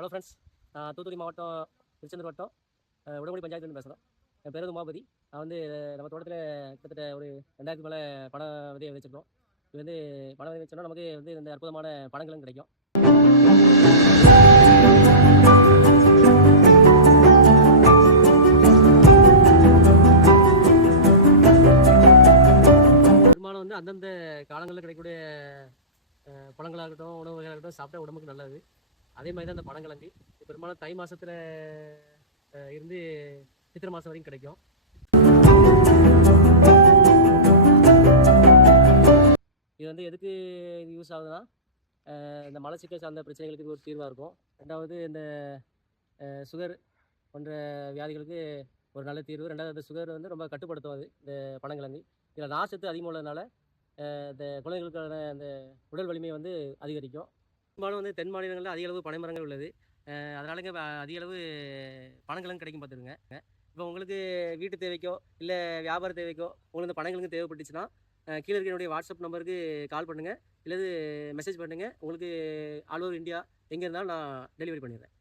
Hello friends, நான் தூத்துக்குடி மாவட்டம் திருச்செந்தூர் வட்டம் உடங்குடி பஞ்சாயத்துலேருந்து பேசுகிறோம். என் பேர் உமாபதி. நான் வந்து நம்ம தோட்டத்தில் கிட்டத்தட்ட ஒரு 2000 மேலே பனை விதையை வச்சுருக்கோம். இது வந்து பனை விதை வச்சோன்னா நமக்கு வந்து இந்த அற்புதமான பழங்களும் கிடைக்கும். பெரும்பாலும் வந்து அந்தந்த காலங்களில் கிடைக்கக்கூடிய பழங்களாக இருக்கட்டும், உணவு வகையாக இருக்கட்டும் சாப்பிட்டா உடம்புக்கு நல்லது. அதே மாதிரி தான் அந்த பனங்கிழங்கு பெரும்பாலும் தை மாதத்தில் இருந்து சித்திரை மாதம் வரைக்கும் கிடைக்கும். இது வந்து எதுக்கு இது யூஸ் ஆகுதுன்னா, இந்த மலச்சிக்கல் சார்ந்த பிரச்சனைகளுக்கு இது ஒரு தீர்வாக இருக்கும். ரெண்டாவது இந்த சுகர் போன்ற வியாதிகளுக்கு ஒரு நல்ல தீர்வு. ரெண்டாவது இந்த சுகர் வந்து ரொம்ப கட்டுப்படுத்துவது இந்த பனங்கிழங்கு. இதில் நார்ச்சத்து அதிகமாக உள்ளதுனால இந்த குழந்தைகளுக்கான அந்த உடல் வலிமையை வந்து அதிகரிக்கும். பெரும்பாலும் வந்து தென் மாநிலங்களில் அதிக அளவு பனைமரங்கள் உள்ளது. அதனால இங்கே அதிக அளவு பனங்கிழங்கு கிடைக்கும் பார்த்துருங்க. இப்போ உங்களுக்கு வீட்டு தேவைக்கோ இல்லை வியாபார தேவைக்கோ உங்களுக்கு இந்த பனங்கிழங்கு தேவைப்பட்டுச்சுன்னா கீழே இருக்க என்னுடைய வாட்ஸ்அப் நம்பருக்கு கால் பண்ணுங்கள், இல்லது மெசேஜ் பண்ணுங்கள். உங்களுக்கு ஆல் ஓவர் இந்தியா எங்கே இருந்தாலும் நான் டெலிவரி பண்ணிடுறேன்.